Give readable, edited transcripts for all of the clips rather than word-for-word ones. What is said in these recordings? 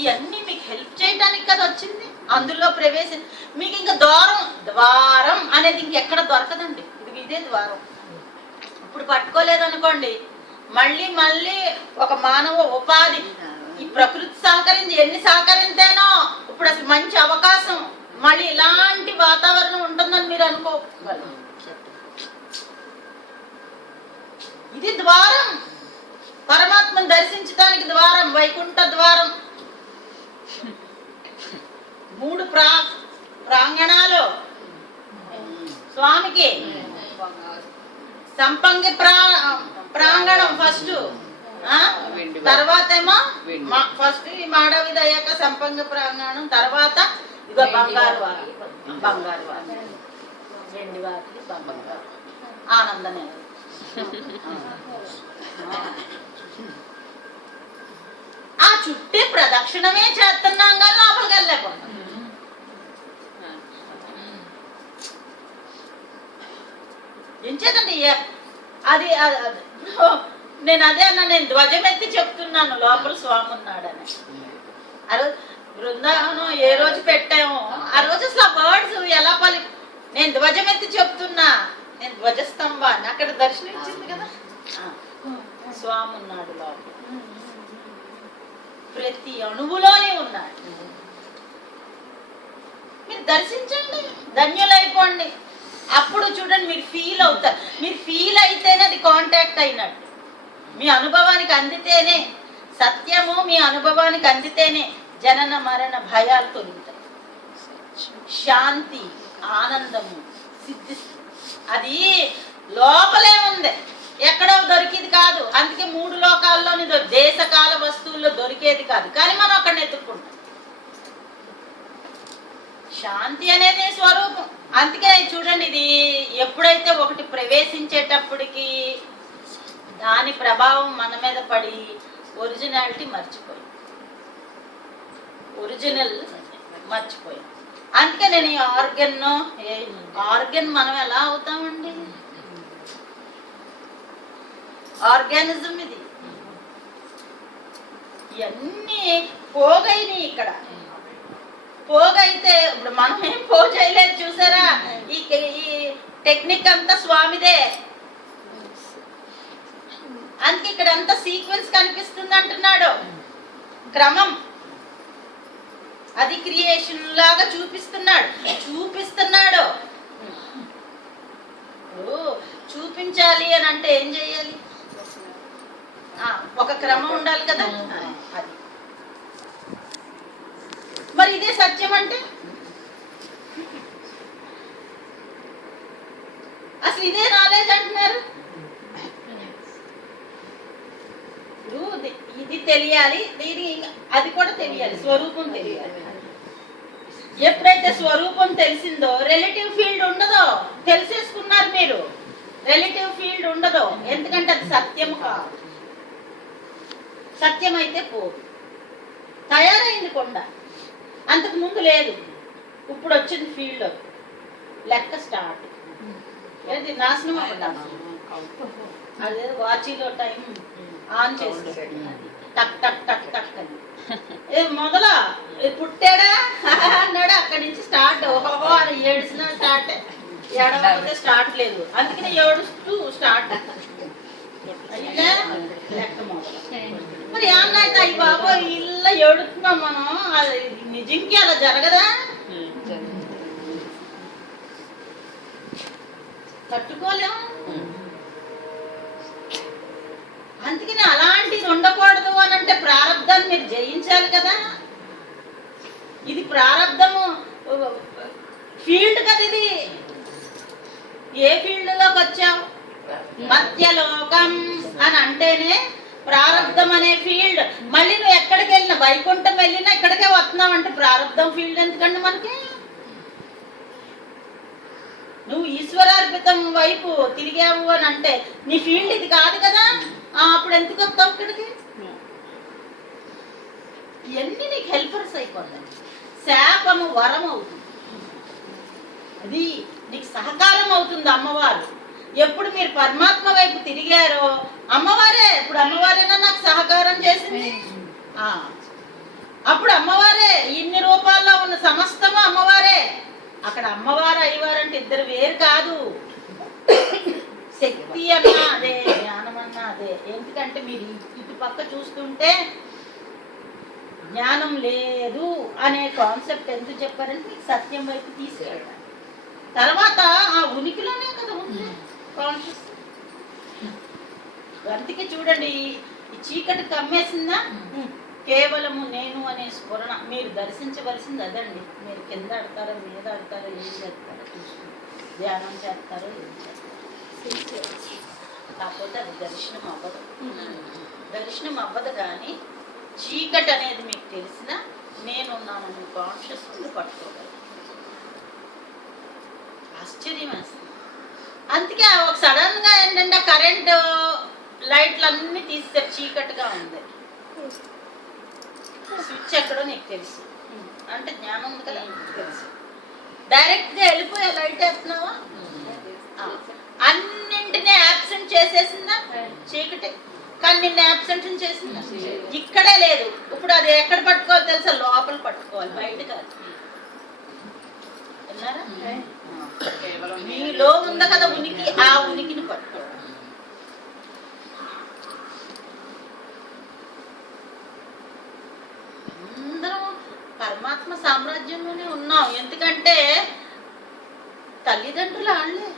ఇవన్నీ మీకు హెల్ప్ చేయడానికి కదా వచ్చింది. అందులో మీకు ఇంకా ద్వారం అనేది ఇంకెక్కడ దొరకదండి. ఇదే ద్వారం. ఇప్పుడు పట్టుకోలేదనుకోండి, మళ్ళీ ఒక మానవ ఉపాధి ఈ ప్రకృతి సహకరించి ఎన్ని సహకరింతేనో ఇప్పుడు అసలు మంచి అవకాశం మళ్ళీ ఇలాంటి వాతావరణం ఉంటుందని మీరు అనుకోగలరు. ఇది ద్వారం, పరమాత్మను దర్శించడానికి ద్వారం, వైకుంఠ ద్వారం. 3 ప్రాంగణాలు స్వామికి. సంపంగి ప్రాంగణం ఫస్ట్, తర్వాత ఏమో ఫస్ట్ ఈ మాడవిది అయ్యాక సంపంగి ప్రాంగణం, తర్వాత ఇదో బంగారు వాకిలి, వెండి వాకిలి, బంగారు ఆనందనే. ఆ చుట్టే ప్రదక్షిణమే చేస్తున్నాం కానీ లోపలికి వెళ్ళలేకుండా. ఏం చేతండి అది నేను అదే అన్నా, నేను ధ్వజమెత్తి చెప్తున్నాను లోపల స్వామి ఉన్నాడని. ఆ రోజు బృందావనం ఏ రోజు పెట్టాము ఆ రోజు అసలు ఆ వర్డ్స్ ఎలా నేను ధ్వజమెత్తి చెప్తున్నా, నేను ధ్వజస్తంభాన్ని అక్కడ దర్శనం ఇచ్చింది కదా. స్వామి ఉన్నాడు లోపల, ప్రతి అణువులోనే ఉన్నాడు. మీరు దర్శించండి, ధన్యులైపోండి. అప్పుడు చూడండి మీరు ఫీల్ అవుతారు. మీరు ఫీల్ అయితేనే అది కాంటాక్ట్ అయినట్టు. మీ అనుభవానికి అందితేనే సత్యము, మీ అనుభవానికి అందితేనే జనన మరణ భయాలు తొలుగుతాయి, శాంతి ఆనందము సిద్ధిస్తుంది. అది లోపలే ఉంది, ఎక్కడో దొరికేది కాదు. అందుకే 3 లోకాల్లోని దేశకాల వస్తువుల్లో దొరికేది కాదు, కానీ మనం అక్కడ ఎత్తుక్కుంటాం. శాంతి అనేది స్వరూపం. అందుకే చూడండి, ఇది ఎప్పుడైతే ఒకటి ప్రవేశించేటప్పటికి దాని ప్రభావం మన మీద పడి ఒరిజినాలిటీ మర్చిపోయి, ఒరిజినల్ మర్చిపోయి. అందుకే నేను ఈ ఆర్గన్ మనం ఎలా అవుతామండి? ఆర్గానిజం ఇది. ఇవన్నీ పోగైనాయి ఇక్కడ. పోగైతే ఇప్పుడు మనం ఏం పోజేయలేదు చూసారా? ఈ టెక్నిక్ అంతా స్వామిదే. అందుకే ఇక్కడ అంతా సీక్వెన్స్ కనిపిస్తుంది అంటున్నాడు. క్రమం అది క్రియేషన్ లాగా చూపిస్తున్నాడు. చూపించాలి అని అంటే ఏం చేయాలి? ఒక క్రమం ఉండాలి కదా. అది మరి ఇదే సత్యం అంటే అసలు ఇదే నాలెడ్జ్ అంటున్నారు. ఇది తెలియాలి, అది కూడా తెలియాలి, స్వరూపం తెలియాలి. ఎప్పుడైతే స్వరూపం తెలిసిందో రిలేటివ్ ఫీల్డ్ ఉండదో. తెలిసేసుకున్నారు మీరు, రిలేటివ్ ఫీల్డ్ ఉండదు. ఎందుకంటే అది సత్యం కాదు. సత్యం అయితే పోదు. తయారైంది కొండ, అంతకు ముందు లేదు, ఇప్పుడు వచ్చింది ఫీల్డ్. లెక్క స్టార్ట్. ఏది నాశనం అవ్వదా? అదే వాచీలో టైం ఆన్ చేసి టక్ టక్ టక్ టక్ అని మొదల పుట్టాడా అన్నాడు, అక్కడి నుంచి స్టార్ట్. ఓహో అని ఏడుసిన స్టార్ట్, ఏడవకపోతే స్టార్ట్ లేదు. అందుకని ఏడుస్తూ స్టార్ట్ లెక్క మొదలు. మరి ఏమన్నాయితే అయ్యి బాబో ఇల్లు ఏడుతున్నాం మనం, అది నిజంకి అలా జరగదా? తట్టుకోలేము. అందుకని అలాంటిది ఉండకూడదు అని అంటే ప్రారంధాన్ని మీరు జయించాలి కదా. ఇది ప్రారంధము ఫీల్డ్ కదా. ఇది ఏ ఫీల్డ్ లోకి వచ్చావు? మధ్యలోకం అని అంటేనే ప్రారంధం అనే ఫీల్డ్. మళ్ళీ నువ్వు ఎక్కడికి వెళ్ళినా, వైకుంఠం వెళ్ళినా ఇక్కడికే వస్తున్నావు అంటే ప్రారంధం ఫీల్డ్ ఎందుకండి మనకి? నువ్వు ఈశ్వరార్పితం వైపు తిరిగావు అని అంటే నీ ఫీల్డ్ ఇది కాదు కదా. అప్పుడు ఎందుకు వస్తావు ఇక్కడికి? ఇవన్నీ నీకు హెల్పర్స్ అయిపోతాయి. శాపము వరం అవుతుంది, అది నీకు సహకారం అవుతుంది అమ్మవారు. ఎప్పుడు మీరు పరమాత్మ వైపు తిరిగారో అమ్మవారే, ఇప్పుడు అమ్మవారేనా నాకు సహకారం చేసింది. అప్పుడు ఇన్ని రూపాల్లో ఉన్న సమస్తము అమ్మవారే. అక్కడ అమ్మవారు అయ్యవారు అంటే ఇద్దరు వేరు కాదు. శక్తి అన్నా అదే, జ్ఞానం అన్నా అదే. ఎందుకంటే మీరు ఇటు పక్క చూస్తుంటే జ్ఞానం లేదు అనే కాన్సెప్ట్ ఎందుకు చెప్పారంటే మీకు సత్యం వైపు తీసుకెళ్ళాలి. తర్వాత ఆ ఉనికిలోనే కదా ఉంది కాన్షియస్. అందుకే చూడండి, ఈ చీకటి కమ్మేసిందా, కేవలము నేను అనే స్ఫురణ. మీరు దర్శించవలసింది అదండి. మీరు కింద ఆడతారో మీద ఆడతారో ఏం చేస్తారో చూసుకోండి, ధ్యానం చేస్తారో ఏం చేస్తారో. కాకపోతే అది దర్శనం అవ్వదు. దర్శనం అవ్వదు. కానీ చీకటి అనేది మీకు తెలిసినా నేనున్నానని కాన్షియస్ పట్టుకోగలరు. ఆశ్చర్యం వేస్తుంది. అందుకే ఒక సడన్ గా ఏంటంటే కరెంటు లైట్లు అన్ని తీస్తారు, చీకటిగా ఉంది. స్విచ్ ఎక్కడో నీకు తెలుసు అంటే జ్ఞానం ఉంది కదా, తెలుసు. డైరెక్ట్ గా వెళ్ళిపోయే లైట్ వేస్తున్నావా, అన్నింటినీ యాబ్సెంట్ చేసేసిందా చీకటి. కానీ నిన్న యాబ్సెంట్ చేసిందా, ఇక్కడే లేదు. ఇప్పుడు అది ఎక్కడ పట్టుకోవాలి తెలుసా, లోపల పట్టుకోవాలి, బయట కాదు. విన్నారా? మీలో ఉంది కదా ఉనికి, ఆ ఉనికిని పట్టుకోవాలి. అందరం పరమాత్మ సామ్రాజ్యంలోనే ఉన్నాం. ఎందుకంటే తల్లిదండ్రులు ఆడలే.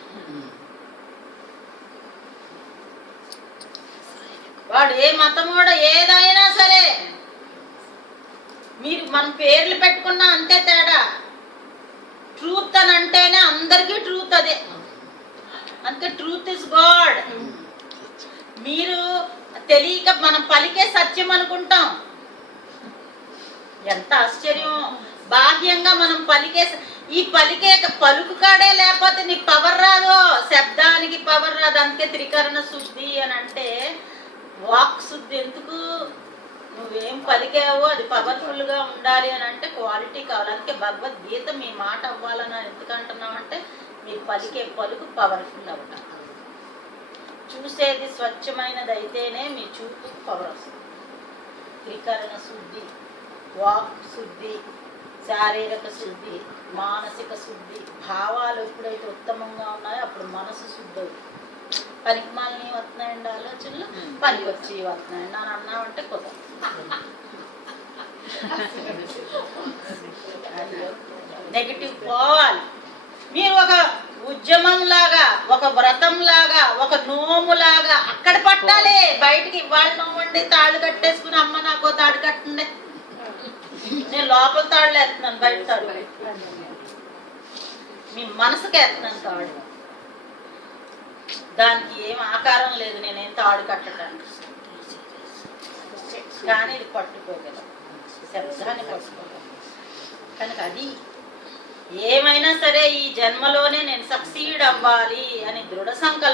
వాడు ఏ మతమోడ ఏదైనా సరే, మీరు మన పేర్లు పెట్టుకున్నా అంతే తేడా. ట్రూత్ అని అంటేనే అందరికీ ట్రూత్ అదే. అందుకే ట్రూత్ ఇస్ గాడ్. మీరు తెలియక మనం పలికే సత్యం అనుకుంటాం. ఎంత ఆశ్చర్యం. బాహ్యంగా మనం ఈ పలికే పలుకు కాడే లేకపోతే నీకు పవర్ రాదు, శబ్దానికి పవర్ రాదు. అందుకే త్రికరణ శుద్ధి అని అంటే వాక్ శుద్ధి. ఎందుకు, నువ్వేం పలికావో అది పవర్ఫుల్ గా ఉండాలి అని అంటే క్వాలిటీ కావాలి. అందుకే భగవద్గీత మీ మాట అవ్వాలని ఎందుకంటున్నాం అంటే మీరు పలికే పలుకు పవర్ఫుల్ అవ్వటం. చూసేది స్వచ్ఛమైనది అయితేనే మీ చూపు పవర్ వస్తుంది. త్రికరణ శుద్ధి, వాక్ శుద్ధి, శారీరక శుద్ధి, మానసిక శుద్ధి. భావాలు ఎప్పుడైతే ఉత్తమంగా ఉన్నాయో అప్పుడు మనసు శుద్ధి అవుతుంది. పనికి మాలని వస్తున్నాయండి ఆలోచనలు, పనికి వచ్చి వస్తున్నాయండి నన్ను అన్నామంటే కుదరదు. నెగిటివ్ పోవాలి. మీరు ఒక ఉద్యమం లాగా, ఒక వ్రతం లాగా, ఒక నోము లాగా అక్కడ పట్టాలి. బయటికి ఇవాళ నోమండి తాళ్ళు కట్టేసుకుని అమ్మ నాకు తాడు కట్టండి, నేను లోపల తాళ్ళు వేస్తున్నాను, బయట తాడు మీ మనసుకి వేస్తున్నాను తాడు. దానికి ఏం ఆకారం లేదు, నేనేం తాడు కట్టడానికి. కానీ ఇది పట్టుకోగలం, శబ్దాన్ని పట్టుకోగలం. కనుక అది ఏమైనా సరే ఈ జన్మలోనే నేను సక్సీడ్ అవ్వాలి అని దృఢ సంకల్పం